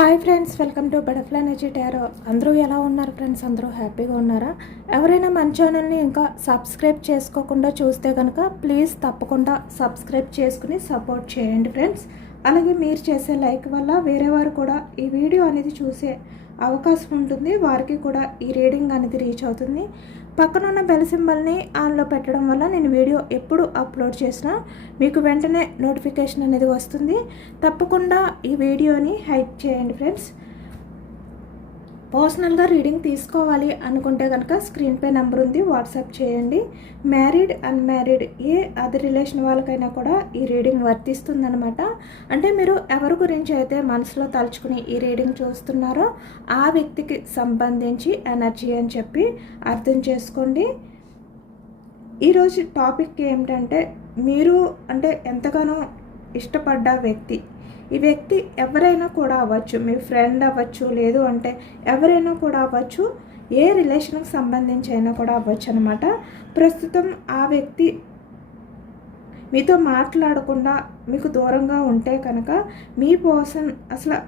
Hi friends, welcome to butterfly energy tarot. అందరూ ఎలా ఉన్నారు ఫ్రెండ్స్? అందరూ హ్యాపీగా ఉన్నారా? ఎవరైనా మన ఛానల్ని ఇంకా సబ్స్క్రైబ్ చేసుకోకుండా చూస్తే కనుక ప్లీజ్ తప్పకుండా సబ్స్క్రైబ్ చేసుకుని సపోర్ట్ చేయండి ఫ్రెండ్స్. అలాగే మీరు చేసే లైక్ వల్ల వేరే వారు కూడా ఈ వీడియో అనేది చూసే అవకాశం ఉంటుంది, వారికి కూడా ఈ రీడింగ్ అనేది రీచ్ అవుతుంది. పక్కన ఉన్న బెల్ సింబల్ని ఆన్లో పెట్టడం వల్ల నేను వీడియో ఎప్పుడు అప్లోడ్ చేసినా మీకు వెంటనే నోటిఫికేషన్ అనేది వస్తుంది. తప్పకుండా ఈ వీడియోని హైప్ చేయండి ఫ్రెండ్స్. పర్సనల్గా రీడింగ్ తీసుకోవాలి అనుకుంటే కనుక స్క్రీన్పై నెంబర్ ఉంది, వాట్సాప్ చేయండి. మ్యారీడ్ అన్మ్యారీడ్ ఏ అదర్ రిలేషన్ వాళ్ళకైనా కూడా ఈ రీడింగ్ వర్తిస్తుందనమాట. అంటే మీరు ఎవరి గురించి అయితే మనసులో తలుచుకుని ఈ రీడింగ్ చూస్తున్నారో ఆ వ్యక్తికి సంబంధించి ఎనర్జీ అని చెప్పి అర్థం చేసుకోండి. ఈరోజు టాపిక్ ఏమిటంటే, మీరు అంటే ఎంతగానో ఇష్టపడ్డ వ్యక్తి, ఈ వ్యక్తి ఎవరైనా కూడా అవ్వచ్చు, మీ ఫ్రెండ్ అవ్వచ్చు, లేదు అంటే ఎవరైనా కూడా అవ్వచ్చు, ఏ రిలేషన్కి సంబంధించి అయినా కూడా అవ్వచ్చు అనమాట. ప్రస్తుతం ఆ వ్యక్తి మీతో మాట్లాడకుండా మీకు దూరంగా ఉంటే కనుక మీ పర్సన్ అసలు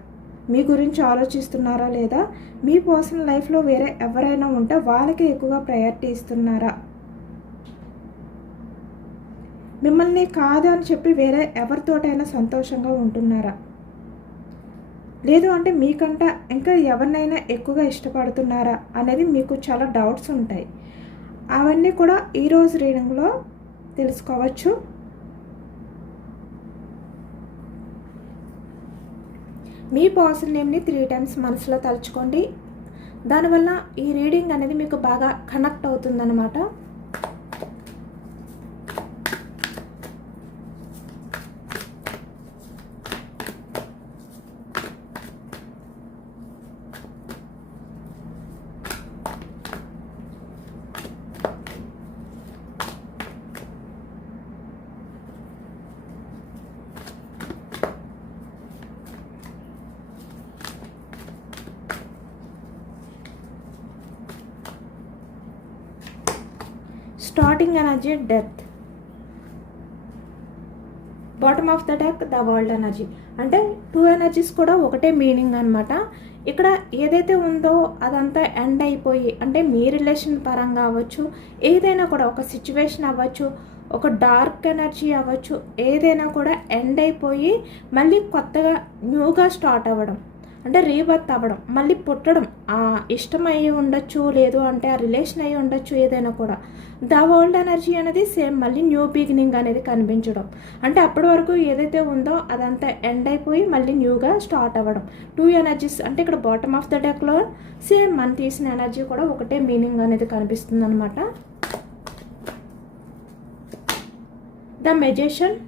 మీ గురించి ఆలోచిస్తున్నారా, లేదా మీ పర్సన్ లైఫ్లో వేరే ఎవరైనా ఉంటే వాళ్ళకి ఎక్కువగా ప్రయారిటీ ఇస్తున్నారా, మిమ్మల్ని కాదు అని చెప్పి వేరే ఎవరితోటైనా సంతోషంగా ఉంటున్నారా, లేదు అంటే మీకంట ఇంకా ఎవరినైనా ఎక్కువగా ఇష్టపడుతున్నారా అనేది మీకు చాలా డౌట్స్ ఉంటాయి. అవన్నీ కూడా ఈరోజు రీడింగ్లో తెలుసుకోవచ్చు. మీ పర్సన్ నేమ్ని 3 టైమ్స్ మనసులో తలుచుకోండి. దానివల్ల ఈ రీడింగ్ అనేది మీకు బాగా కనెక్ట్ అవుతుందన్నమాట. Starting energy death, bottom of the deck the world energy. అంటే 2 ఎనర్జీస్ కూడా ఒకటే మీనింగ్ అనమాట. ఇక్కడ ఏదైతే ఉందో అదంతా ఎండ్ అయిపోయి, అంటే మీ రిలేషన్ పరంగా అవ్వచ్చు, ఏదైనా కూడా ఒక సిచ్యువేషన్ అవ్వచ్చు, ఒక డార్క్ ఎనర్జీ అవ్వచ్చు, ఏదైనా కూడా ఎండ్ అయిపోయి మళ్ళీ కొత్తగా న్యూగా స్టార్ట్ అవ్వడం, అంటే రీబర్త్ అవ్వడం, మళ్ళీ పుట్టడం. ఆ ఇష్టం అయ్యి ఉండొచ్చు, లేదు అంటే ఆ రిలేషన్ అయ్యి ఉండొచ్చు, ఏదైనా కూడా. ద వరల్డ్ ఎనర్జీ అనేది సేమ్ మళ్ళీ న్యూ బిగినింగ్ అనేది కనిపించడం. అంటే అప్పటి వరకు ఏదైతే ఉందో అదంతా ఎండ్ అయిపోయి మళ్ళీ న్యూగా స్టార్ట్ అవ్వడం. 2 ఎనర్జీస్ అంటే ఇక్కడ బాటమ్ ఆఫ్ ద డెక్లో సేమ్ మనం తీసిన ఎనర్జీ కూడా ఒకటే మీనింగ్ అనేది కనిపిస్తుంది అనమాట. The magician,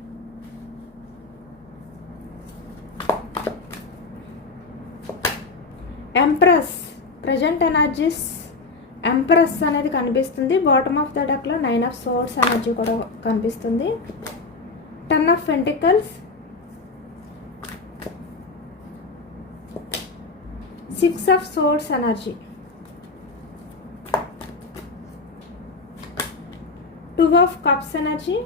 empress, present energies empress అనేది కనిపిస్తుంది. బాటమ్ ఆఫ్ ద డెక్లో 9 ఆఫ్ సోర్డ్స్ ఎనర్జీ కూడా కనిపిస్తుంది. 10 of pentacles, 6 of swords energy, 2 of cups energy,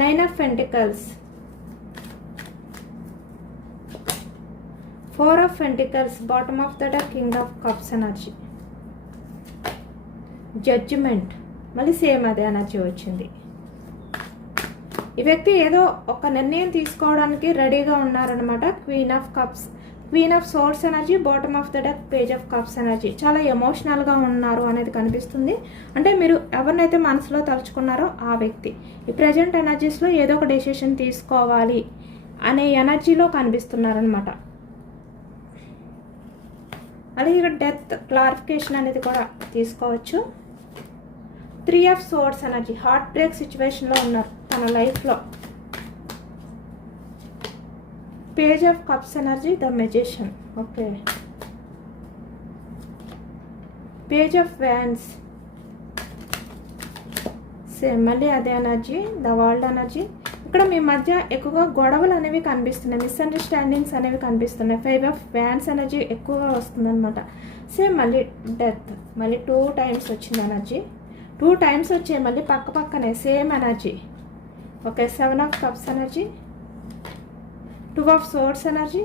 9 of pentacles, 4 of pentacles, bottom of the deck king of cups energy, judgment, మళ్ళీ same అదే energy వచ్చింది. ఈ వ్యక్తి ఏదో ఒక నిర్ణయం తీసుకోవడానికి రెడీగా ఉన్నారనమాట. Queen of cups, queen of swords energy, bottom of the deck page of cups energy. చాలా ఎమోషనల్గా ఉన్నారు అనేది కనిపిస్తుంది. అంటే మీరు ఎవరినైతే మనసులో తలుచుకున్నారో ఆ వ్యక్తి ఈ ప్రజెంట్ ఎనర్జీస్లో ఏదో ఒక డెసిషన్ తీసుకోవాలి అనే ఎనర్జీలో కనిపిస్తున్నారనమాట. అలాగే ఇక్కడ డెత్ క్లారిఫికేషన్ అనేది కూడా తీసుకోవచ్చు. 3 of swords energy, heart break సిచ్యువేషన్లో ఉన్నారు తన లైఫ్లో. Page of cups energy, the magician. Okay, page of wands, same మళ్ళీ అదే ఎనర్జీ, ద వరల్డ్ ఎనర్జీ. ఇక్కడ మీ మధ్య ఎక్కువగా గొడవలు అనేవి కనిపిస్తున్నాయి, మిస్అండర్స్టాండింగ్స్ అనేవి కనిపిస్తున్నాయి. 5 ఆఫ్ వ్యాన్స్ ఎనర్జీ ఎక్కువగా వస్తుందన్నమాట. సేమ్ మళ్ళీ డెత్, మళ్ళీ 2 టైమ్స్ వచ్చింది ఎనర్జీ, 2 టైమ్స్ వచ్చాయి మళ్ళీ పక్క పక్కనే same energy. Okay, 7 of cups energy, two of swords energy,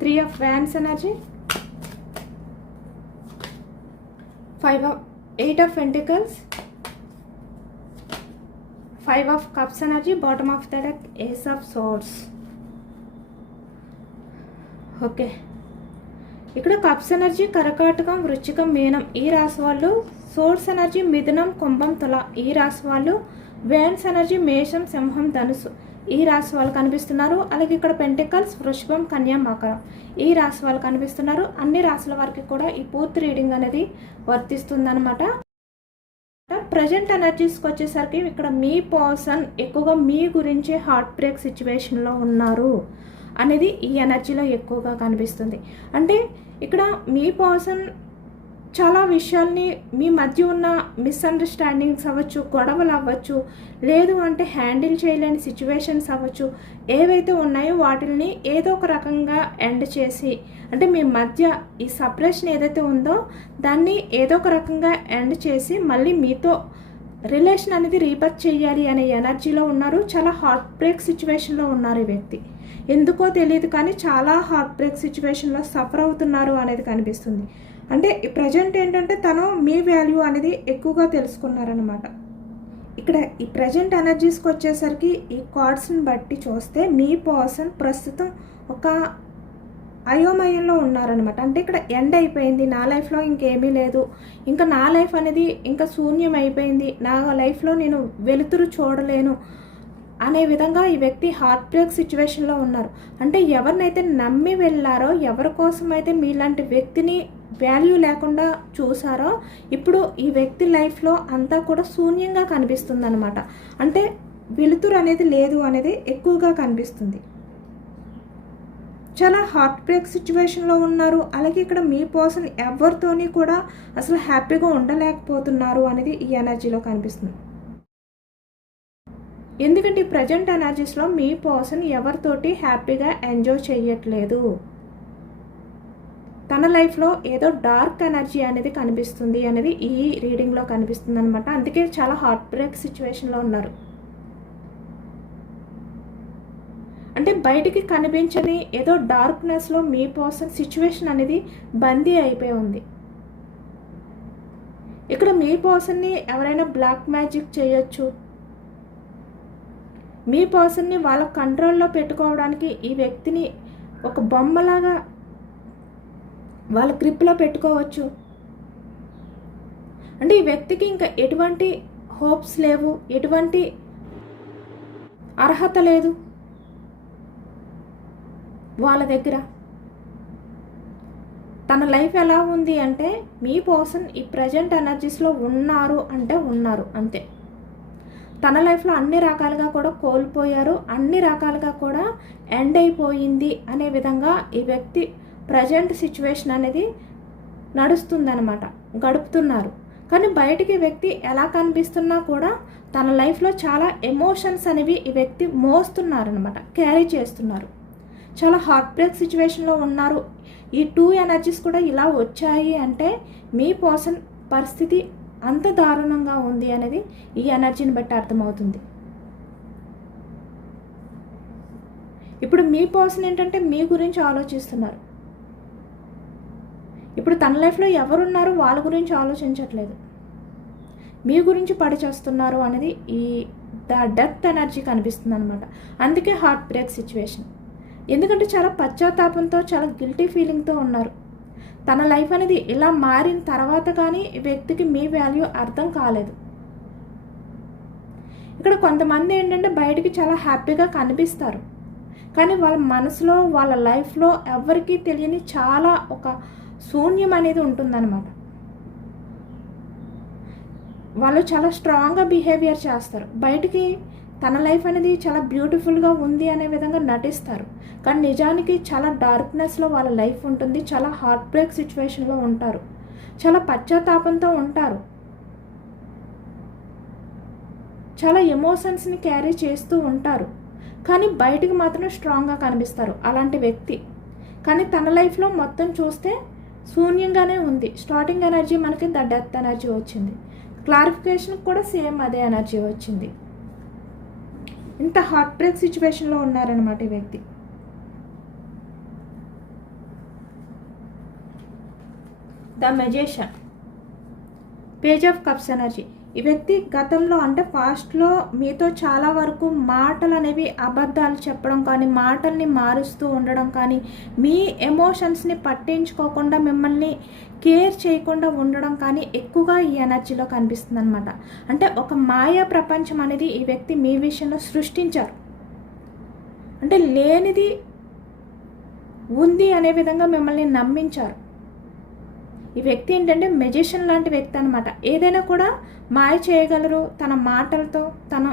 three of wands energy, eight of pentacles, five of cups energy, bottom of the deck ace of swords. Okay, ఇక్కడ cups energy కర్కాటకం, వృశ్చికం, మీనం ఈ రాశి వాళ్ళు, source energy మిథునం, కుంభం, తుల ఈ రాశి వాళ్ళు, వ్యాన్స్ ఎనర్జీ మేషం, సింహం, ధనుసు ఈ రాశి వాళ్ళు కనిపిస్తున్నారు. అలాగే ఇక్కడ పెంటికల్స్, వృషభం, కన్యా, మకరం ఈ రాశి వాళ్ళు కనిపిస్తున్నారు. అన్ని రాశుల వారికి కూడా ఈ పూర్తి రీడింగ్ అనేది వర్తిస్తుందన్నమాట. ప్రజెంట్ ఎనర్జీస్కి వచ్చేసరికి ఇక్కడ మీ పర్సన్ ఎక్కువగా మీ గురించి హార్ట్ బ్రేక్ సిచ్యువేషన్లో ఉన్నారు అనేది ఈ ఎనర్జీలో ఎక్కువగా కనిపిస్తుంది. అంటే ఇక్కడ మీ పర్సన్ చాలా విషయాల్ని, మీ మధ్య ఉన్న మిస్అండర్స్టాండింగ్స్ అవ్వచ్చు, గొడవలు అవ్వచ్చు, లేదు అంటే హ్యాండిల్ చేయలేని సిచ్యువేషన్స్ అవ్వచ్చు, ఏవైతే ఉన్నాయో వాటిని ఏదో ఒక రకంగా ఎండ్ చేసి, అంటే మీ మధ్య ఈ సపరేషన్ ఏదైతే ఉందో దాన్ని ఏదో ఒక రకంగా ఎండ్ చేసి మళ్ళీ మీతో రిలేషన్ అనేది రీబర్త్ చేయాలి అనే ఎనర్జీలో ఉన్నారు. చాలా హార్ట్ బ్రేక్ సిచ్యువేషన్లో ఉన్నారు ఈ వ్యక్తి. ఎందుకో తెలియదు కానీ చాలా హార్ట్ బ్రేక్ సిచ్యువేషన్లో సఫర్ అవుతున్నారు అనేది కనిపిస్తుంది. అంటే ప్రజెంట్ ఏంటంటే తను మీ వాల్యూ అనేది ఎక్కువగా తెలుసుకున్నారనమాట. ఇక్కడ ఈ ప్రజెంట్ ఎనర్జీస్కి వచ్చేసరికి ఈ కార్డ్స్ని బట్టి చూస్తే మీ పర్సన్ ప్రస్తుతం ఒక అయోమయంలో ఉన్నారనమాట. అంటే ఇక్కడ ఎండ్ అయిపోయింది, నా లైఫ్లో ఇంకేమీ లేదు, ఇంకా నా లైఫ్ అనేది ఇంకా శూన్యం అయిపోయింది, నా లైఫ్లో నేను వెలుతురు చూడలేను అనే విధంగా ఈ వ్యక్తి హార్ట్ బ్రేక్ సిచ్యువేషన్లో ఉన్నారు. అంటే ఎవరినైతే నమ్మి వెళ్ళారో, ఎవరి కోసం అయితే మీలాంటి వ్యక్తిని వాల్యూ లేకుండా చూసారో, ఇప్పుడు ఈ వ్యక్తి లైఫ్లో అంతా కూడా శూన్యంగా కనిపిస్తుంది అనమాట. అంటే వెలుతురు అనేది లేదు అనేది ఎక్కువగా కనిపిస్తుంది. చాలా హార్ట్ బ్రేక్ సిచ్యువేషన్లో ఉన్నారు. అలాగే ఇక్కడ మీ పర్సన్ ఎవరితోని కూడా అసలు హ్యాపీగా ఉండలేకపోతున్నారు అనేది ఈ ఎనర్జీలో కనిపిస్తుంది. ఎందుకంటే ప్రజెంట్ ఎనర్జీస్లో మీ పర్సన్ ఎవరితోటి హ్యాపీగా ఎంజాయ్ చేయట్లేదు. తన లైఫ్లో ఏదో డార్క్ ఎనర్జీ అనేది కనిపిస్తుంది అనేది ఈ రీడింగ్లో కనిపిస్తుంది అనమాట. అందుకే చాలా హార్ట్ బ్రేక్ సిచ్యువేషన్లో ఉన్నారు. అంటే బయటికి కనిపించని ఏదో డార్క్నెస్లో మీ పర్సన్ సిచ్యువేషన్ అనేది బందీ అయిపోయి ఉంది. ఇక్కడ మీ పర్సన్ని ఎవరైనా బ్లాక్ మ్యాజిక్ చేయొచ్చు. మీ పర్సన్ని వాళ్ళ కంట్రోల్లో పెట్టుకోవడానికి ఈ వ్యక్తిని ఒక బొమ్మలాగా వాళ్ళ గ్రిప్లో పెట్టుకోవచ్చు. అంటే ఈ వ్యక్తికి ఇంకా ఎటువంటి హోప్స్ లేవు, ఎటువంటి అర్హత లేదు వాళ్ళ దగ్గర. తన లైఫ్ ఎలా ఉంది అంటే మీ పర్సన్ ఈ ప్రజెంట్ ఎనర్జీస్లో ఉన్నారు అంటే ఉన్నారు అంతే. తన లైఫ్లో అన్ని రకాలుగా కూడా కోల్పోయారు, అన్ని రకాలుగా కూడా ఎండ్ అయిపోయింది అనే విధంగా ఈ వ్యక్తి ప్రజెంట్ సిచ్యువేషన్ అనేది నడుస్తుందన్నమాట, గడుపుతున్నారు. కానీ బయటికి వ్యక్తి ఎలా కనిపిస్తున్నా కూడా తన లైఫ్లో చాలా ఎమోషన్స్ అనేవి ఈ వ్యక్తి మోస్తున్నారనమాట, క్యారీ చేస్తున్నారు. చాలా హార్ట్ బ్రేక్ సిచ్యువేషన్లో ఉన్నారు. ఈ టూ ఎనర్జీస్ కూడా ఇలా వచ్చాయి అంటే మీ పర్సన్ పరిస్థితి అంత దారుణంగా ఉంది అనేది ఈ ఎనర్జీని బట్టి అర్థమవుతుంది. ఇప్పుడు మీ పర్సన్ ఏంటంటే మీ గురించి ఆలోచిస్తున్నారు. ఇప్పుడు తన లైఫ్లో ఎవరున్నారు వాళ్ళ గురించి ఆలోచించట్లేదు, మీ గురించి పడి చేస్తున్నారు అనేది ఈ డెత్ ఎనర్జీ కనిపిస్తుంది అనమాట. అందుకే హార్ట్ బ్రేక్ సిచ్యువేషన్. ఎందుకంటే చాలా పశ్చాత్తాపంతో, చాలా గిల్టీ ఫీలింగ్తో ఉన్నారు. తన లైఫ్ అనేది ఇలా మారిన తర్వాత కానీ ఈ వ్యక్తికి మీ వాల్యూ అర్థం కాలేదు. ఇక్కడ కొంతమంది ఏంటంటే బయటికి చాలా హ్యాపీగా కనిపిస్తారు, కానీ వాళ్ళ మనసులో, వాళ్ళ లైఫ్లో ఎవరికీ తెలియని చాలా ఒక శూన్యం అనేది ఉంటుందన్నమాట. వాళ్ళు చాలా స్ట్రాంగ్గా బిహేవియర్ చేస్తారు, బయటికి తన లైఫ్ అనేది చాలా బ్యూటిఫుల్గా ఉంది అనే విధంగా నటిస్తారు, కానీ నిజానికి చాలా డార్క్నెస్లో వాళ్ళ లైఫ్ ఉంటుంది. చాలా హార్ట్ బ్రేక్ సిచ్యువేషన్లో ఉంటారు, చాలా పశ్చాత్తాపంతో ఉంటారు, చాలా ఎమోషన్స్ని క్యారీ చేస్తూ ఉంటారు, కానీ బయటికి మాత్రం స్ట్రాంగ్గా కనిపిస్తారు అలాంటి వ్యక్తి. కానీ తన లైఫ్లో మొత్తం చూస్తే శూన్యంగానే ఉంది. స్టార్టింగ్ ఎనర్జీ మనకి ద డెత్ ఎనర్జీ వచ్చింది, క్లారిఫికేషన్ కూడా సేమ్ అదే ఎనర్జీ వచ్చింది. ఇంత హార్ట్ బ్రేక్ సిచ్యువేషన్లో ఉన్నారనమాట ఈ వ్యక్తి. The magician, page of cups energy. ఈ వ్యక్తి గతంలో అంటే పాస్ట్లో మీతో చాలా వరకు మాటలు అనేవి అబద్ధాలు చెప్పడం కానీ, మాటల్ని మారుస్తూ ఉండడం కానీ, మీ ఎమోషన్స్ని పట్టించుకోకుండా మిమ్మల్ని కేర్ చేయకుండా ఉండడం కానీ ఎక్కువగా ఈ ఎనర్జీలో కనిపిస్తుంది అనమాట. అంటే ఒక మాయా ప్రపంచం అనేది ఈ వ్యక్తి మీ విషయంలో సృష్టించారు. అంటే లేనిది ఉంది అనే విధంగా మిమ్మల్ని నమ్మించారు. ఈ వ్యక్తి ఏంటంటే మెజిషియన్ లాంటి వ్యక్తి అనమాట. ఏదైనా కూడా మాయ చేయగలరు, తన మాటలతో తన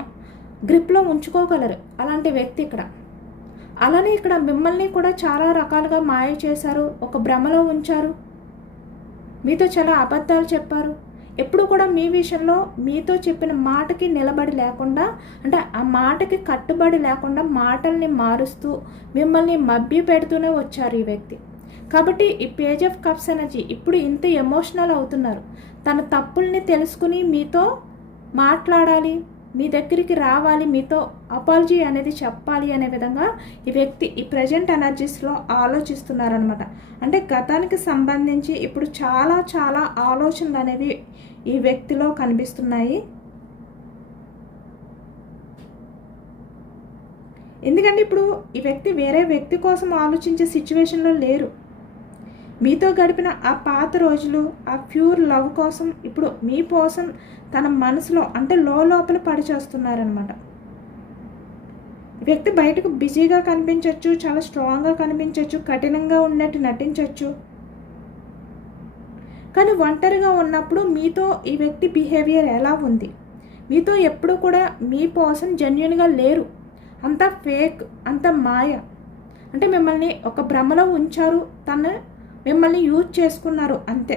గ్రిప్లో ఉంచుకోగలరు అలాంటి వ్యక్తి ఇక్కడ. అలానే ఇక్కడ మిమ్మల్ని కూడా చాలా రకాలుగా మాయ చేశారు, ఒక భ్రమలో ఉంచారు, మీతో చాలా అబద్ధాలు చెప్పారు. ఎప్పుడు కూడా మీ విషయంలో మీతో చెప్పిన మాటకి నిలబడి లేకుండా, అంటే ఆ మాటకి కట్టుబడి లేకుండా మాటల్ని మారుస్తూ మిమ్మల్ని మభ్య పెడుతూనే వచ్చారు ఈ వ్యక్తి. కాబట్టి ఈ పేజ్ ఆఫ్ కప్స్ ఎనర్జీ ఇప్పుడు ఇంత ఎమోషనల్ అవుతున్నారు. తన తప్పుల్ని తెలుసుకుని మీతో మాట్లాడాలి, మీ దగ్గరికి రావాలి, మీతో అపాలజీ అనేది చెప్పాలి అనే విధంగా ఈ వ్యక్తి ఈ ప్రజెంట్ ఎనర్జీస్లో ఆలోచిస్తున్నారనమాట. అంటే గతానికి సంబంధించి ఇప్పుడు చాలా చాలా ఆలోచనలు అనేవి ఈ వ్యక్తిలో కనిపిస్తున్నాయి. ఎందుకంటే ఇప్పుడు ఈ వ్యక్తి వేరే వ్యక్తి కోసం ఆలోచించే సిచ్యువేషన్లో లేరు. మీతో గడిపిన ఆ పాత రోజులు, ఆ ప్యూర్ లవ్ కోసం ఇప్పుడు మీ కోసం తన మనసులో అంటే లోపల పడిచేస్తున్నారనమాట. వ్యక్తి బయటకు బిజీగా కనిపించవచ్చు, చాలా స్ట్రాంగ్గా కనిపించవచ్చు, కఠినంగా ఉన్నట్టు నటించవచ్చు. కానీ ఒంటరిగా ఉన్నప్పుడు మీతో ఈ వ్యక్తి బిహేవియర్ ఎలా ఉంది? మీతో ఎప్పుడు కూడా మీ పర్సన్ జెన్యున్గా లేరు, అంతా ఫేక్, అంత మాయ. అంటే మిమ్మల్ని ఒక భ్రమలో ఉంచారు, మిమ్మల్ని యూజ్ చేసుకున్నారు అంతే.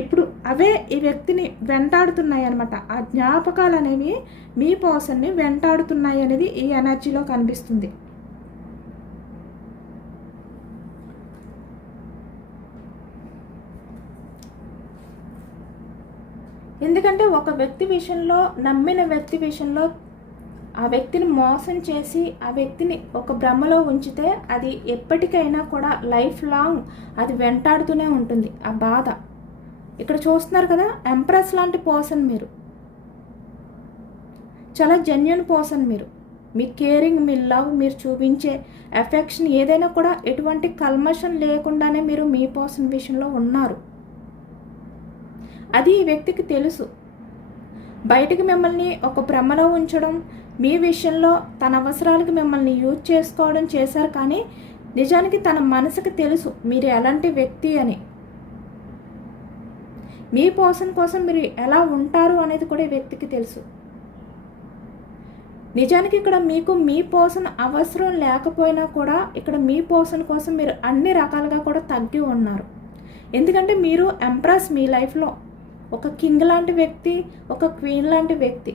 ఇప్పుడు అవే ఈ వ్యక్తిని వెంటాడుతున్నాయి అన్నమాట. ఆ జ్ఞాపకాలు అనేవి మీ పర్సన్ని వెంటాడుతున్నాయి అనేది ఈ ఎనర్జీలో కనిపిస్తుంది. ఎందుకంటే ఒక వ్యక్తి విషయంలో, నమ్మిన వ్యక్తి విషయంలో ఆ వ్యక్తిని మోసం చేసి ఆ వ్యక్తిని ఒక భ్రమలో ఉంచితే అది ఎప్పటికైనా కూడా లైఫ్ లాంగ్ అది వెంటాడుతూనే ఉంటుంది ఆ బాధ. ఇక్కడ చూస్తున్నారు కదా, ఎంప్రెస్ లాంటి పర్సన్ మీరు, చాలా జెన్యున్ పర్సన్ మీరు. మీ కేరింగ్, మీ లవ్, మీరు చూపించే ఎఫెక్షన్ ఏదైనా కూడా ఎటువంటి కల్మషం లేకుండానే మీరు మీ పర్సన్ విషయంలో ఉన్నారు. అది ఈ వ్యక్తికి తెలుసు. బయటికి మిమ్మల్ని ఒక భ్రమలో ఉంచడం, మీ విషయంలో తన అవసరాలకు మిమ్మల్ని యూజ్ చేసుకోవడం చేశారు. కానీ నిజానికి తన మనసుకి తెలుసు మీరు ఎలాంటి వ్యక్తి అని. మీ పర్సన్ కోసం మీరు ఎలా ఉంటారు అనేది కూడా ఈ వ్యక్తికి తెలుసు. నిజానికి ఇక్కడ మీకు మీ పర్సన్ అవసరం లేకపోయినా కూడా ఇక్కడ మీ పర్సన్ కోసం మీరు అన్ని రకాలుగా కూడా తగ్గి ఉన్నారు. ఎందుకంటే మీరు ఎంప్రెస్, మీ లైఫ్లో ఒక కింగ్ లాంటి వ్యక్తి, ఒక క్వీన్ లాంటి వ్యక్తి.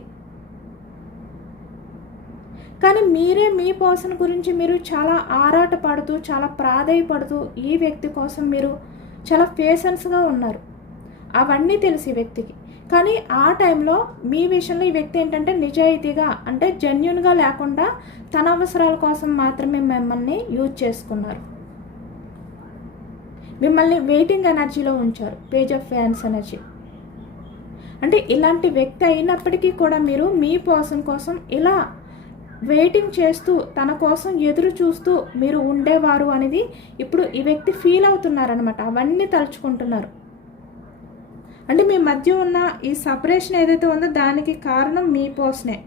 కానీ మీరే మీ పర్సన్ గురించి మీరు చాలా ఆరాట పడుతూ, చాలా ప్రాధేయపడుతూ ఈ వ్యక్తి కోసం మీరు చాలా పేషెన్స్గా ఉన్నారు. అవన్నీ తెలిసి వ్యక్తికి. కానీ ఆ టైంలో మీ విషయంలో ఈ వ్యక్తి ఏంటంటే నిజాయితీగా, అంటే జెన్యున్గా లేకుండా తన అవసరాల కోసం మాత్రమే మిమ్మల్ని యూజ్ చేసుకున్నారు. మిమ్మల్ని వెయిటింగ్ ఎనర్జీలో ఉంచారు, పేజ్ ఆఫ్ ఫ్యాన్స్ ఎనర్జీ. అంటే ఇలాంటి వ్యక్తి అయినప్పటికీ కూడా మీరు మీ పర్సన్ కోసం ఇలా వెయిటింగ్ చేస్తూ, తన కోసం ఎదురు చూస్తూ మీరు ఉండేవారు అనేది ఇప్పుడు ఈ వ్యక్తి ఫీల్ అవుతున్నారనమాట. అవన్నీ తలుచుకుంటున్నారు. అంటే మీ మధ్య ఉన్న ఈ సపరేషన్ ఏదైతే ఉందో దానికి కారణం మీ పర్సనే.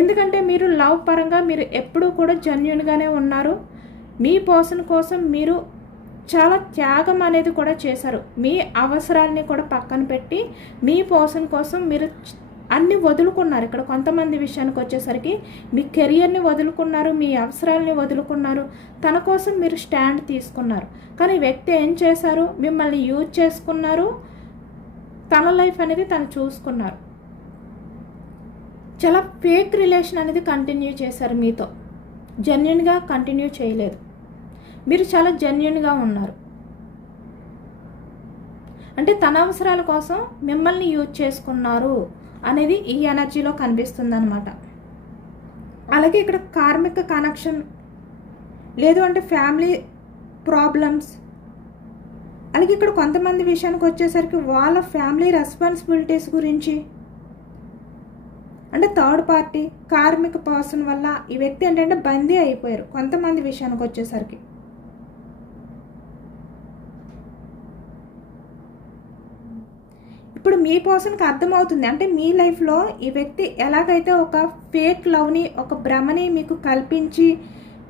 ఎందుకంటే మీరు లవ్ పరంగా మీరు ఎప్పుడూ కూడా జెన్యున్గానే ఉన్నారు. మీ పర్సన్ కోసం మీరు చాలా త్యాగం అనేది కూడా చేశారు. మీ అవసరాలని కూడా పక్కన పెట్టి మీ పర్సన్ కోసం మీరు అన్నీ వదులుకున్నారు. ఇక్కడ కొంతమంది విషయానికి వచ్చేసరికి మీ కెరియర్ని వదులుకున్నారు, మీ అవసరాలని వదులుకున్నారు, తన కోసం మీరు స్టాండ్ తీసుకున్నారు. కానీ వ్యక్తి ఏం చేశారు? మిమ్మల్ని యూజ్ చేసుకున్నారు, తన లైఫ్ అనేది తను చూసుకున్నారు. చాలా ఫేక్ రిలేషన్ అనేది కంటిన్యూ చేశారు మీతో, జెన్యున్గా కంటిన్యూ చేయలేదు. మీరు చాలా జెన్యున్గా ఉన్నారు. అంటే తన అవసరాల కోసం మిమ్మల్ని యూజ్ చేసుకున్నారు అనేది ఈ ఎనర్జీలో కనిపిస్తుంది అనమాట. అలాగే ఇక్కడ కార్మిక కనెక్షన్, లేదు అంటే ఫ్యామిలీ ప్రాబ్లమ్స్, అలాగే ఇక్కడ కొంతమంది విషయానికి వచ్చేసరికి వాళ్ళ ఫ్యామిలీ రెస్పాన్సిబిలిటీస్ గురించి, అంటే థర్డ్ పార్టీ కార్మిక పర్సన్ వల్ల ఈ వ్యక్తి ఏంటంటే బందీ అయిపోయారు కొంతమంది విషయానికి వచ్చేసరికి. ఇప్పుడు మీ పర్సన్కి అర్థమవుతుంది, అంటే మీ లైఫ్లో ఈ వ్యక్తి ఎలాగైతే ఒక ఫేక్ లవ్ని, ఒక భ్రమని మీకు కల్పించి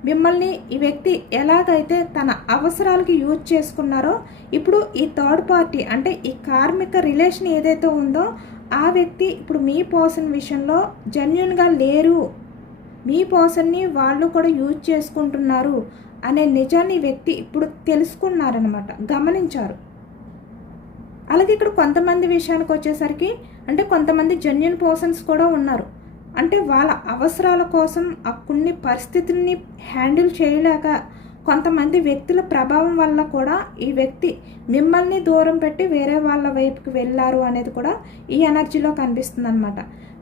మిమ్మల్ని ఈ వ్యక్తి ఎలాగైతే తన అవసరాలకి యూజ్ చేసుకున్నారో, ఇప్పుడు ఈ థర్డ్ పార్టీ అంటే ఈ కార్మిక రిలేషన్ ఏదైతే ఉందో ఆ వ్యక్తి ఇప్పుడు మీ పర్సన్ విషయంలో జెన్యూన్గా లేరు, మీ పర్సన్ని వాళ్ళు కూడా యూజ్ చేసుకుంటున్నారు అనే నిజాన్ని ఈ వ్యక్తి ఇప్పుడు తెలుసుకున్నారనమాట, గమనించారు. అలాగే ఇక్కడ కొంతమంది విషయానికి వచ్చేసరికి అంటే కొంతమంది జెన్యూన్ పర్సన్స్ కూడా ఉన్నారు, అంటే వాళ్ళ అవసరాల కోసం ఆ కొన్ని పరిస్థితుల్ని హ్యాండిల్ చేయలేక కొంతమంది వ్యక్తుల ప్రభావం వల్ల కూడా ఈ వ్యక్తి మిమ్మల్ని దూరం పెట్టి వేరే వాళ్ళ వైపుకి వెళ్ళారు అనేది కూడా ఈ ఎనర్జీలో కనిపిస్తుంది అనమాట.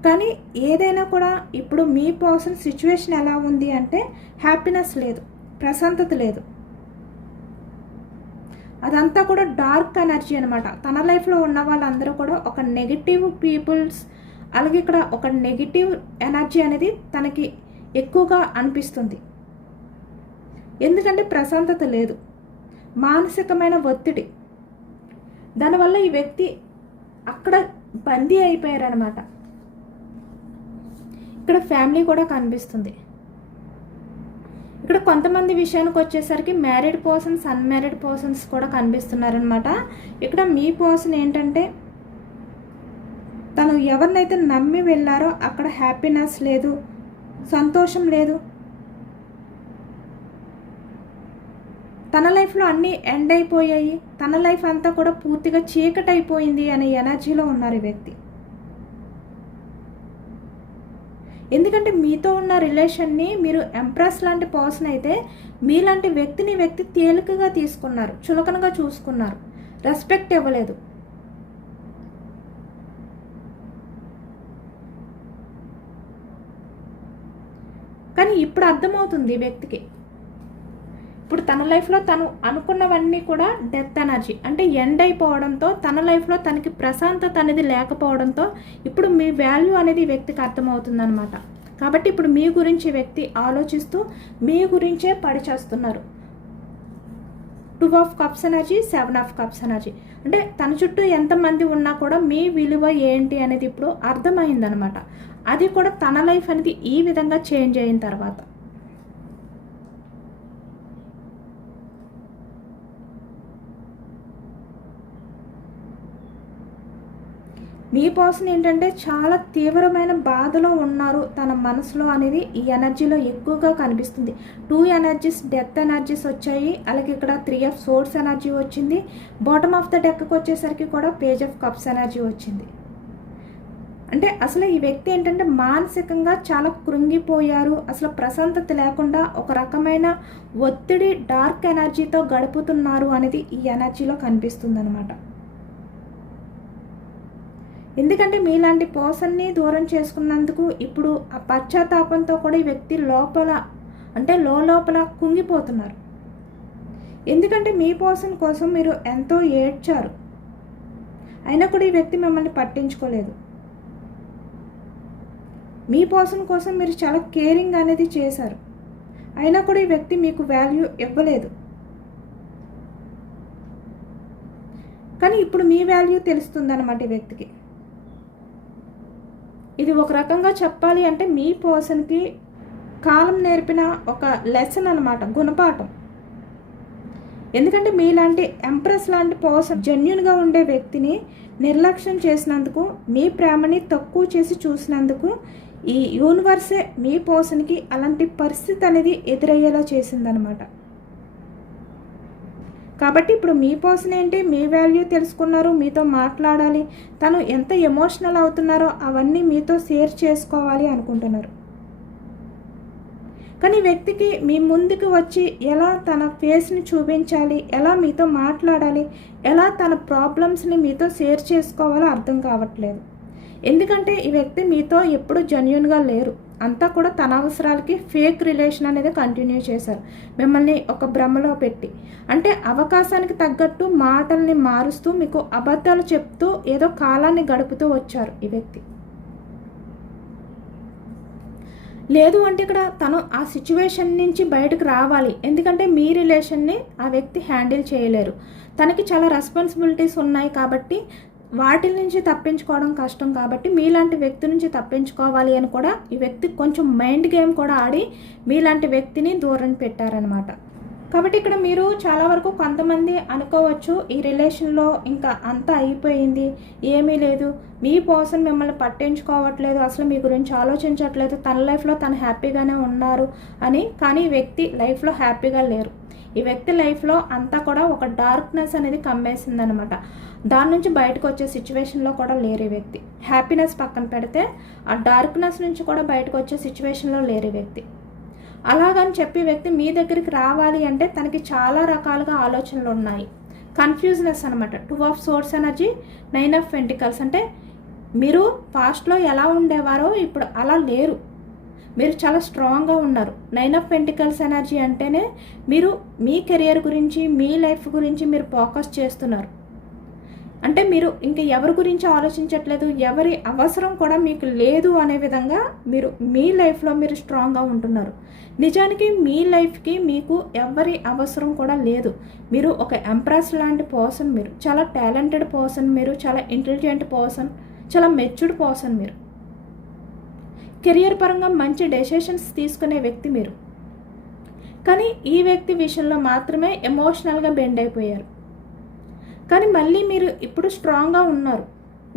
కానీ ఏదైనా కూడా ఇప్పుడు మీ పర్సన్ సిచ్యువేషన్ ఎలా ఉంది అంటే హ్యాపీనెస్ లేదు, ప్రశాంతత లేదు, అదంతా కూడా డార్క్ ఎనర్జీ అనమాట. తన లైఫ్లో ఉన్న వాళ్ళందరూ కూడా ఒక నెగిటివ్ పీపుల్స్, అలాగే ఇక్కడ ఒక నెగిటివ్ ఎనర్జీ అనేది తనకి ఎక్కువగా అనిపిస్తుంది. ఎందుకంటే ప్రశాంతత లేదు, మానసికమైన ఒత్తిడి, దానివల్ల ఈ వ్యక్తి అక్కడ బందీ అయిపోయారనమాట. ఇక్కడ ఫ్యామిలీ కూడా కనిపిస్తుంది. ఇక్కడ కొంతమంది విషయానికి వచ్చేసరికి మ్యారీడ్ పర్సన్స్, అన్మ్యారీడ్ పర్సన్స్ కూడా కనిపిస్తున్నారనమాట. ఇక్కడ మీ పర్సన్ ఏంటంటే తను ఎవరినైతే నమ్మి వెళ్ళారో అక్కడ హ్యాపీనెస్ లేదు, సంతోషం లేదు, తన లైఫ్లో అన్నీ ఎండ్ అయిపోయాయి, తన లైఫ్ అంతా కూడా పూర్తిగా చీకటి అయిపోయింది అనే ఎనర్జీలో ఉన్నారు ఈ వ్యక్తి. ఎందుకంటే మీతో ఉన్న రిలేషన్ని మీరు ఎంప్రెస్ లాంటి పర్సన్ అయితే మీలాంటి వ్యక్తి తేలికగా తీసుకున్నారు, చులకనగా చూసుకున్నారు, రెస్పెక్ట్ ఇవ్వలేదు. కానీ ఇప్పుడు అర్థమవుతుంది ఈ వ్యక్తికి, ఇప్పుడు తన లైఫ్లో తను అనుకున్నవన్నీ కూడా డెత్ ఎనర్జీ అంటే ఎండ్ అయిపోవడంతో, తన లైఫ్లో తనకి ప్రశాంతత అనేది లేకపోవడంతో ఇప్పుడు మీ వాల్యూ అనేది ఈ వ్యక్తికి అర్థమవుతుంది అనమాట. కాబట్టి ఇప్పుడు మీ గురించి వ్యక్తి ఆలోచిస్తూ మీ గురించే పడిచేస్తున్నారు. 2 of cups energy, 7 of cups energy, అంటే తన చుట్టూ ఎంతమంది ఉన్నా కూడా మీ విలువ ఏంటి అనేది ఇప్పుడు అర్థమైందనమాట. అది కూడా తన లైఫ్ అనేది ఈ విధంగా చేంజ్ అయిన తర్వాత. మీ పర్సన్ ఏంటంటే చాలా తీవ్రమైన బాధలో ఉన్నారు తన మనసులో అనేది ఈ ఎనర్జీలో ఎక్కువగా కనిపిస్తుంది. 2 ఎనర్జీస్ డెత్ ఎనర్జీస్ వచ్చాయి, అలాగే ఇక్కడ 3 ఆఫ్ సోర్స్ ఎనర్జీ వచ్చింది. బాటమ్ ఆఫ్ ద డెక్కి వచ్చేసరికి కూడా పేజ్ ఆఫ్ కప్స్ ఎనర్జీ వచ్చింది. అంటే అసలు ఈ వ్యక్తి ఏంటంటే మానసికంగా చాలా కృంగిపోయారు, అసలు ప్రశాంతత లేకుండా ఒక రకమైన ఒత్తిడి డార్క్ ఎనర్జీతో గడుపుతున్నారు అనేది ఈ ఎనర్జీలో కనిపిస్తుంది అనమాట. ఎందుకంటే మీలాంటి పర్సన్ని దూరం చేసుకున్నందుకు ఇప్పుడు ఆ పశ్చాత్తాపంతో కూడా ఈ వ్యక్తి లోపల అంటే లోపల కుంగిపోతున్నారు. ఎందుకంటే మీ పర్సన్ కోసం మీరు ఎంతో ఏడ్చారు, అయినా కూడా ఈ వ్యక్తి మిమ్మల్ని పట్టించుకోలేదు. మీ పర్సన్ కోసం మీరు చాలా కేరింగ్ అనేది చేశారు, అయినా కూడా ఈ వ్యక్తి మీకు వాల్యూ ఇవ్వలేదు. కానీ ఇప్పుడు మీ వాల్యూ తెలుస్తుంది అన్నమాట ఈ వ్యక్తికి. ఇది ఒక రకంగా చెప్పాలి అంటే మీ పర్సన్కి కాలం నేర్పిన ఒక లెసన్ అన్నమాట, గుణపాఠం. ఎందుకంటే మీలాంటి ఎంప్రెస్ లాంటి పర్సన్ జెన్యూన్గా ఉండే వ్యక్తిని నిర్లక్ష్యం చేసినందుకు, మీ ప్రేమని తక్కువ చేసి చూసినందుకు ఈ యూనివర్సే మీ పర్సన్కి అలాంటి పరిస్థితి అనేది ఎదురయ్యేలా చేసిందనమాట. కాబట్టి ఇప్పుడు మీ పర్సన్ ఏంటి, మీ వాల్యూ తెలుసుకున్నారు, మీతో మాట్లాడాలి, తను ఎంత ఎమోషనల్ అవుతున్నారో అవన్నీ మీతో షేర్ చేసుకోవాలి అనుకుంటున్నారు. కానీ ఈ వ్యక్తికి మీ ముందుకు వచ్చి ఎలా తన ఫేస్ని చూపించాలి, ఎలా మీతో మాట్లాడాలి, ఎలా తన ప్రాబ్లమ్స్ని మీతో షేర్ చేసుకోవాలో అర్థం కావట్లేదు. ఎందుకంటే ఈ వ్యక్తి మీతో ఎప్పుడు జెన్యూన్గా లేరు. అంతా కూడా తన అవసరాలకి ఫేక్ రిలేషన్ అనేది కంటిన్యూ చేశారు, మిమ్మల్ని ఒక భ్రమలో పెట్టి. అంటే అవకాశానికి తగ్గట్టు మాటల్ని మారుస్తూ మీకు అబద్ధాలు చెప్తూ ఏదో కాలాన్ని గడుపుతూ వచ్చారు ఈ వ్యక్తి. లేదు అంటే ఇక్కడ తను ఆ సిచ్యువేషన్ నుంచి బయటకు రావాలి. ఎందుకంటే మీ రిలేషన్ని ఆ వ్యక్తి హ్యాండిల్ చేయలేరు. తనకి చాలా రెస్పాన్సిబిలిటీస్ ఉన్నాయి కాబట్టి వాటి నుంచి తప్పించుకోవడం కష్టం. కాబట్టి మీలాంటి వ్యక్తి నుంచి తప్పించుకోవాలి అని కూడా ఈ వ్యక్తి కొంచెం మైండ్ గేమ్ కూడా ఆడి మీలాంటి వ్యక్తిని దూరం పెట్టారనమాట. కాబట్టి ఇక్కడ మీరు చాలా వరకు కొంతమంది అనుకోవచ్చు, ఈ రిలేషన్లో ఇంకా అంతా అయిపోయింది, ఏమీ లేదు, మీ పర్సన్ మిమ్మల్ని పట్టించుకోవట్లేదు, అసలు మీ గురించి ఆలోచించట్లేదు, తన లైఫ్లో తను హ్యాపీగానే ఉన్నారు అని. కానీ ఈ వ్యక్తి లైఫ్లో హ్యాపీగా లేరు. ఈ వ్యక్తి లైఫ్లో అంతా కూడా ఒక డార్క్నెస్ అనేది కమ్మేసింది అనమాట. దాని నుంచి బయటకు వచ్చే సిచ్యువేషన్లో కూడా లేరు ఈ వ్యక్తి. హ్యాపీనెస్ పక్కన పెడితే ఆ డార్క్నెస్ నుంచి కూడా బయటకు వచ్చే సిచ్యువేషన్లో లేరు ఈ వ్యక్తి. అలాగని చెప్పి వ్యక్తి మీ దగ్గరికి రావాలి అంటే తనకి చాలా రకాలుగా ఆలోచనలు ఉన్నాయి. కన్ఫ్యూజ్నెస్ అనమాట. 2 of swords energy, 9 of pentacles. అంటే మీరు పాస్ట్లో ఎలా ఉండేవారో ఇప్పుడు అలా లేరు, మీరు చాలా స్ట్రాంగ్గా ఉన్నారు. 9 ఆఫ్ పెంటికల్స్ ఎనర్జీ అంటేనే మీరు మీ కెరియర్ గురించి, మీ లైఫ్ గురించి మీరు ఫోకస్ చేస్తున్నారు. అంటే మీరు ఇంక ఎవరి గురించి ఆలోచించట్లేదు, ఎవరి అవసరం కూడా మీకు లేదు అనే విధంగా మీరు మీ లైఫ్లో మీరు స్ట్రాంగ్గా ఉంటున్నారు. నిజానికి మీ లైఫ్కి మీకు ఎవరి అవసరం కూడా లేదు. మీరు ఒక ఎంప్రెస్ లాంటి పర్సన్, మీరు చాలా టాలెంటెడ్ పర్సన్, మీరు చాలా ఇంటెలిజెంట్ పర్సన్, చాలా మెచ్యూర్డ్ పర్సన్. మీరు కెరియర్ పరంగా మంచి డెసిషన్స్ తీసుకునే వ్యక్తి మీరు. కానీ ఈ వ్యక్తి విషయంలో మాత్రమే ఎమోషనల్గా బెండ్ అయిపోయారు. కానీ మళ్ళీ మీరు ఇప్పుడు స్ట్రాంగ్గా ఉన్నారు,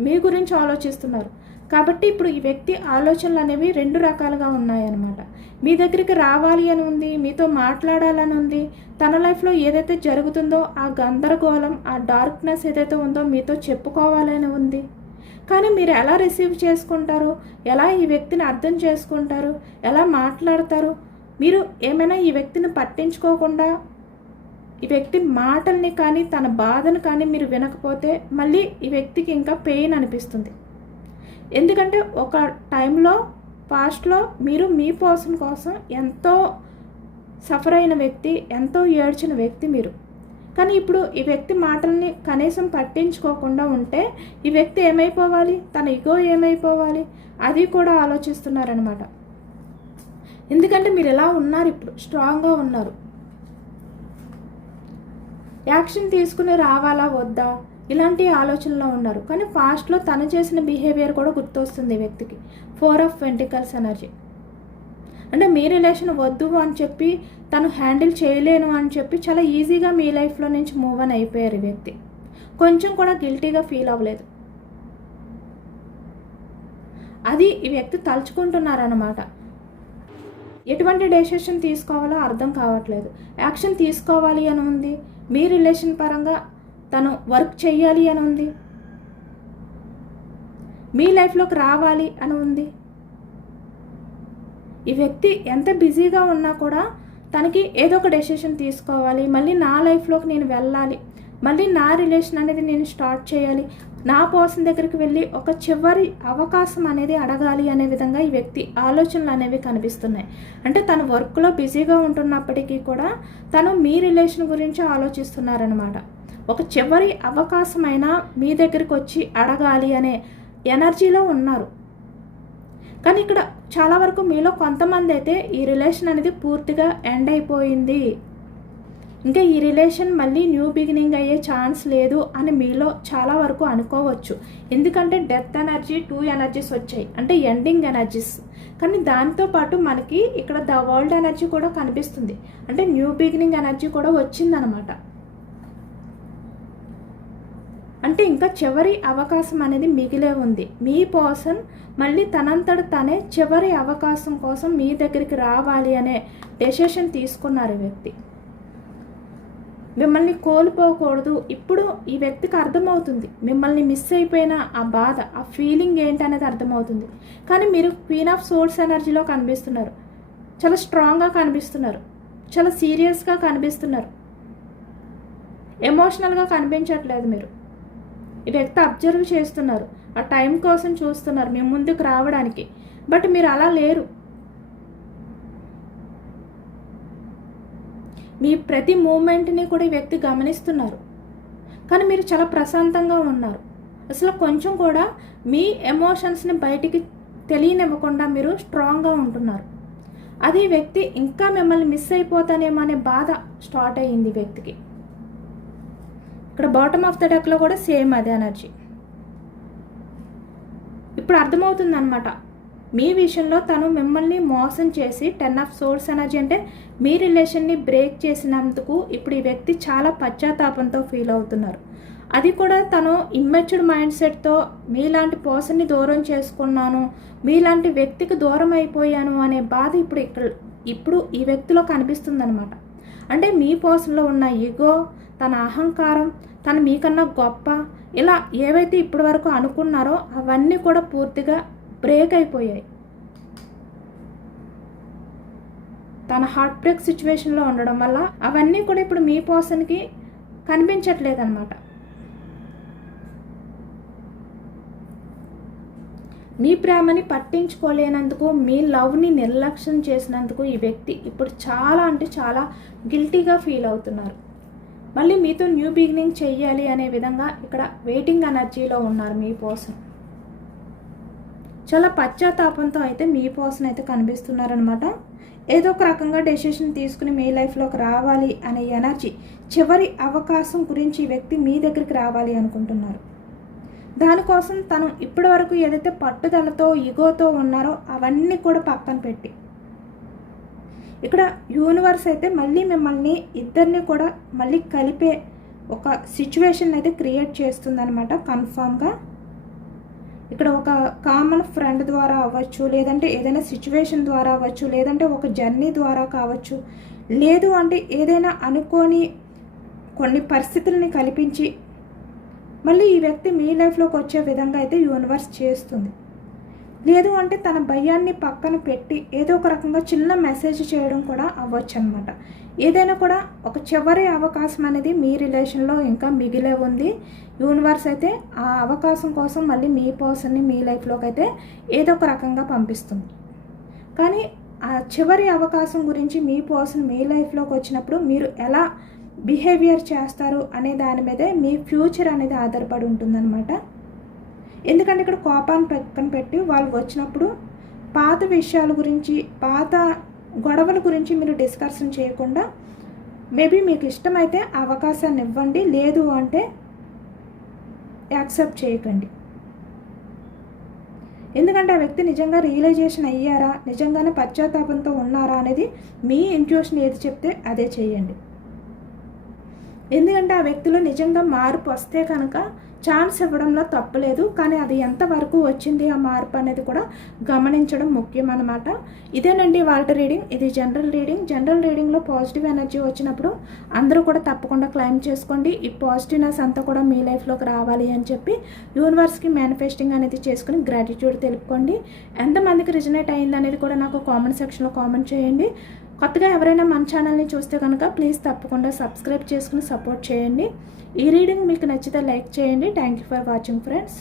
మీ గురించి ఆలోచిస్తున్నారు. కాబట్టి ఇప్పుడు ఈ వ్యక్తి ఆలోచనలు అనేవి 2 రకాలుగా ఉన్నాయన్నమాట. మీ దగ్గరికి రావాలి అని ఉంది, మీతో మాట్లాడాలని ఉంది, తన లైఫ్లో ఏదైతే జరుగుతుందో ఆ గందరగోళం, ఆ డార్క్నెస్ ఏదైతే ఉందో మీతో చెప్పుకోవాలని ఉంది. కానీ మీరు ఎలా రిసీవ్ చేసుకుంటారు, ఎలా ఈ వ్యక్తిని అర్థం చేసుకుంటారు, ఎలా మాట్లాడతారు? మీరు ఏమైనా ఈ వ్యక్తిని పట్టించుకోకుండా ఈ వ్యక్తి మాటల్ని కానీ తన బాధను కానీ మీరు వినకపోతే మళ్ళీ ఈ వ్యక్తికి ఇంకా పెయిన్ అనిపిస్తుంది. ఎందుకంటే ఒక టైంలో పాస్ట్లో మీరు మీ పర్సన్ కోసం ఎంతో సఫర్ అయిన వ్యక్తి, ఎంతో ఏడ్చిన వ్యక్తి మీరు. కానీ ఇప్పుడు ఈ వ్యక్తి మాటల్ని కనీసం పట్టించుకోకుండా ఉంటే ఈ వ్యక్తి ఏమైపోవాలి, తన ఇగో ఏమైపోవాలి, అది కూడా ఆలోచిస్తున్నారనమాట. ఎందుకంటే మీరు ఎలా ఉన్నారు, ఇప్పుడు స్ట్రాంగ్గా ఉన్నారు. యాక్షన్ తీసుకుని రావాలా వద్దా ఇలాంటి ఆలోచనలో ఉన్నారు. కానీ ఫాస్ట్లో తను చేసిన బిహేవియర్ కూడా గుర్తొస్తుంది వ్యక్తికి. 4 ఆఫ్ పెంటికల్స్ ఎనర్జీ. అంటే మీ రిలేషన్ వద్దు అని చెప్పి, తను హ్యాండిల్ చేయలేను అని చెప్పి చాలా ఈజీగా మీ లైఫ్లో నుంచి మూవ్ అని అయిపోయారు ఈ వ్యక్తి. కొంచెం కూడా గిల్టీగా ఫీల్ అవ్వలేదు. అది ఈ వ్యక్తి తలుచుకుంటున్నారన్నమాట. ఎటువంటి డెసిషన్ తీసుకోవాలో అర్థం కావట్లేదు. యాక్షన్ తీసుకోవాలి అని ఉంది, మీ రిలేషన్ పరంగా తను వర్క్ చేయాలి అని ఉంది, మీ లైఫ్లోకి రావాలి అని ఉంది. ఈ వ్యక్తి ఎంత బిజీగా ఉన్నా కూడా తనకి ఏదో ఒక డెసిషన్ తీసుకోవాలి, మళ్ళీ నా లైఫ్లోకి నేను వెళ్ళాలి, మళ్ళీ నా రిలేషన్ అనేది నేను స్టార్ట్ చేయాలి, నా పర్సన్ దగ్గరికి వెళ్ళి ఒక చివరి అవకాశం అనేది అడగాలి అనే విధంగా ఈ వ్యక్తి ఆలోచనలు అనేవి కనిపిస్తున్నాయి. అంటే తను వర్క్లో బిజీగా ఉంటున్నప్పటికీ కూడా తను మీ రిలేషన్ గురించి ఆలోచిస్తున్నారనమాట. ఒక చివరి అవకాశమైనా మీ దగ్గరికి వచ్చి అడగాలి అనే ఎనర్జీలో ఉన్నారు. కానీ ఇక్కడ చాలా వరకు మీలో కొంతమంది అయితే ఈ రిలేషన్ అనేది పూర్తిగా ఎండ్ అయిపోయింది, ఇంకా ఈ రిలేషన్ మళ్ళీ న్యూ బిగినింగ్ అయ్యే ఛాన్స్ లేదు అని మీలో చాలా వరకు అనుకోవచ్చు. ఎందుకంటే డెత్ ఎనర్జీ, 2 ఎనర్జీస్ వచ్చాయి, అంటే ఎండింగ్ ఎనర్జీస్. కానీ దాంతోపాటు మనకి ఇక్కడ ద వరల్డ్ ఎనర్జీ కూడా కనిపిస్తుంది, అంటే న్యూ బిగినింగ్ ఎనర్జీ కూడా వచ్చిందనమాట. అంటే ఇంకా చివరి అవకాశం అనేది మిగిలే ఉంది. మీ పర్సన్ మళ్ళీ తనంతట తనే చివరి అవకాశం కోసం మీ దగ్గరికి రావాలి అనే డెసిషన్ తీసుకున్నారు ఈ వ్యక్తి. మిమ్మల్ని కోల్పోకూడదు. ఇప్పుడు ఈ వ్యక్తికి అర్థమవుతుంది మిమ్మల్ని మిస్ అయిపోయిన ఆ బాధ, ఆ ఫీలింగ్ ఏంటనేది అర్థమవుతుంది. కానీ మీరు క్వీన్ ఆఫ్ సోర్స్ ఎనర్జీలో కనిపిస్తున్నారు. చాలా స్ట్రాంగ్గా కనిపిస్తున్నారు, చాలా సీరియస్గా కనిపిస్తున్నారు, ఎమోషనల్గా కనిపించట్లేదు. మీరు ఈ వ్యక్తి అబ్జర్వ్ చేస్తున్నారు, ఆ టైం కోసం చూస్తున్నారు మీ ముందుకు రావడానికి. బట్ మీరు అలా లేరు. మీ ప్రతి మూమెంట్ని కూడా ఈ వ్యక్తి గమనిస్తున్నారు, కానీ మీరు చాలా ప్రశాంతంగా ఉన్నారు. అసలు కొంచెం కూడా మీ ఎమోషన్స్ని బయటికి తెలియనివ్వకుండా మీరు స్ట్రాంగ్గా ఉంటున్నారు. అది వ్యక్తి ఇంకా మిమ్మల్ని మిస్ అయిపోతానేమో అనే బాధ స్టార్ట్ అయ్యింది వ్యక్తికి. ఇక్కడ బాటమ్ ఆఫ్ ద డెక్లో కూడా సేమ్ అదే ఎనర్జీ. ఇప్పుడు అర్థమవుతుంది అనమాట, మీ విషయంలో తను మిమ్మల్ని మోసం చేసి 10 ఆఫ్ సోర్స్ ఎనర్జీ అంటే మీ రిలేషన్ని బ్రేక్ చేసినందుకు ఇప్పుడు ఈ వ్యక్తి చాలా పశ్చాత్తాపంతో ఫీల్ అవుతున్నారు. అది కూడా తను ఇమ్మెచ్యూర్డ్ మైండ్ సెట్తో మీలాంటి పర్సన్ని దూరం చేసుకున్నాను, మీలాంటి వ్యక్తికి దూరం అయిపోయాను అనే బాధ ఇప్పుడు ఈ వ్యక్తిలో కనిపిస్తుందనమాట. అంటే మీ పర్సన్లో ఉన్న ఈగో, తన అహంకారం, తను మీకన్నా గొప్ప, ఇలా ఏవైతే ఇప్పటి వరకు అనుకున్నారో అవన్నీ కూడా పూర్తిగా బ్రేక్ అయిపోయాయి. తన హార్ట్ బ్రేక్ సిచ్యువేషన్లో ఉండడం వల్ల అవన్నీ కూడా ఇప్పుడు మీ పర్సన్కి కనిపించట్లేదన్నమాట. మీ ప్రేమని పట్టించుకోలేనందుకు, మీ లవ్ని నిర్లక్ష్యం చేసినందుకు ఈ వ్యక్తి ఇప్పుడు చాలా అంటే చాలా గిల్టీగా ఫీల్ అవుతున్నారు. మళ్ళీ మీతో న్యూ బిగినింగ్ చెయ్యాలి అనే విధంగా ఇక్కడ వెయిటింగ్ ఎనర్జీలో ఉన్నారు మీ పర్సన్. చాలా పశ్చాత్తాపంతో అయితే మీ పర్సన్ అయితే కనిపిస్తున్నారనమాట. ఏదో ఒక రకంగా డెసిషన్ తీసుకుని మీ లైఫ్లోకి రావాలి అనే ఎనర్జీ, చివరి అవకాశం గురించి ఈ వ్యక్తి మీ దగ్గరికి రావాలి అనుకుంటున్నారు. దానికోసం తను ఇప్పటి వరకు ఏదైతే పట్టుదలతో ఈగోతో ఉన్నారో అవన్నీ కూడా పక్కన పెట్టి ఇక్కడ యూనివర్స్ అయితే మళ్ళీ మిమ్మల్ని ఇద్దరిని కూడా మళ్ళీ కలిపే ఒక సిచ్యువేషన్ అయితే క్రియేట్ చేస్తుందన్నమాట కన్ఫామ్గా. ఇక్కడ ఒక కామన్ ఫ్రెండ్ ద్వారా అవ్వచ్చు, లేదంటే ఏదైనా సిచ్యువేషన్ ద్వారా అవ్వచ్చు, లేదంటే ఒక జర్నీ ద్వారా కావచ్చు, లేదు అంటే ఏదైనా అనుకోని కొన్ని పరిస్థితుల్ని కల్పించి మళ్ళీ ఈ వ్యక్తి మీ లైఫ్లోకి వచ్చే విధంగా అయితే యూనివర్స్ చేస్తుంది. లేదు అంటే తన భయాన్ని పక్కన పెట్టి ఏదో ఒక రకంగా చిన్న మెసేజ్ చేయడం కూడా అవ్వచ్చు అనమాట. ఏదైనా కూడా ఒక చివరి అవకాశం అనేది మీ రిలేషన్లో ఇంకా మిగిలే ఉంది. యూనివర్స్ అయితే ఆ అవకాశం కోసం మళ్ళీ మీ పర్సన్ని మీ లైఫ్లోకి అయితే ఏదో ఒక రకంగా పంపిస్తుంది. కానీ ఆ చివరి అవకాశం గురించి మీ పర్సన్ మీ లైఫ్లోకి వచ్చినప్పుడు మీరు ఎలా బిహేవియర్ చేస్తారు అనే దాని మీదే మీ ఫ్యూచర్ అనేది ఆధారపడి ఉంటుందన్నమాట. ఎందుకంటే ఇక్కడ కోపాన్ని పక్కన పెట్టి వాళ్ళు వచ్చినప్పుడు పాత విషయాల గురించి, పాత గొడవల గురించి మీరు డిస్కషన్ చేయకుండా మేబీ మీకు ఇష్టమైతే అవకాశాన్ని ఇవ్వండి, లేదు అంటే యాక్సెప్ట్ చేయకండి. ఎందుకంటే ఆ వ్యక్తి నిజంగా రియలైజేషన్ అయ్యారా, నిజంగానే పశ్చాత్తాపంతో ఉన్నారా అనేది మీ ఇంట్యూషన్ ఏది చెప్తే అదే చేయండి. ఎందుకంటే ఆ వ్యక్తిలో నిజంగా మార్పు వస్తే కనుక ఛాన్స్ ఇవ్వడంలో తప్పలేదు, కానీ అది ఎంతవరకు వచ్చింది ఆ మార్పు అనేది కూడా గమనించడం ముఖ్యం అన్నమాట. ఇదేనండి వాళ్ళ రీడింగ్. ఇది జనరల్ రీడింగ్. జనరల్ రీడింగ్లో పాజిటివ్ ఎనర్జీ వచ్చినప్పుడు అందరూ కూడా తప్పకుండా క్లైమ్ చేసుకోండి. ఈ పాజిటివ్నెస్ అంతా కూడా మీ లైఫ్లోకి రావాలి అని చెప్పి యూనివర్స్కి మేనిఫెస్టింగ్ అనేది చేసుకుని గ్రాటిట్యూడ్ తెలుపుకోండి. ఎంతమందికి రిజనేట్ అయింది అనేది కూడా నాకు కామెంట్ సెక్షన్లో కామెంట్ చేయండి. కొత్తగా ఎవరైనా మన ఛానల్ని చూస్తే కనుక ప్లీజ్ తప్పకుండా సబ్స్క్రైబ్ చేసుకుని సపోర్ట్ చేయండి. ఈ రీడింగ్ మీకు నచ్చితే లైక్ చేయండి. Thank you for watching friends.